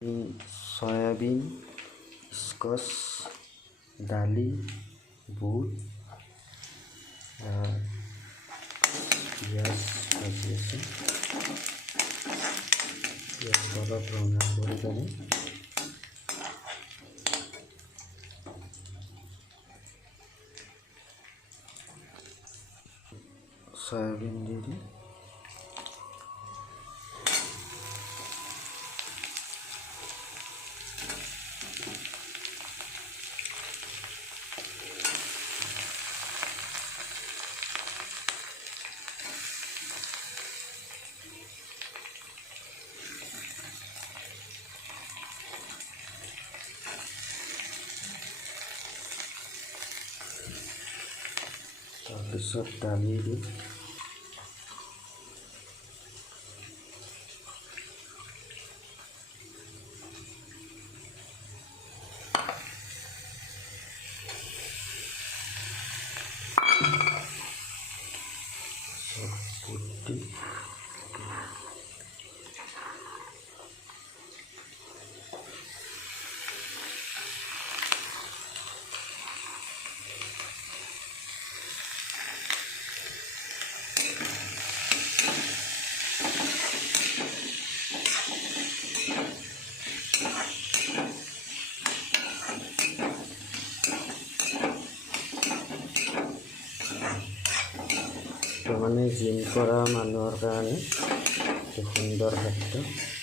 Soybean, Scotch, দালি, বুট, পিঁয়াজ ভাজি আছে। পিঁয়াজ অলপ ৰঙা কৰি কেনে সয়াবিন দি দিম। তাৰপিছত দালি দিম। বুট দিম। মানে জিম কৰা মানুহৰ কাৰণে সুন্দৰ খাদ্য।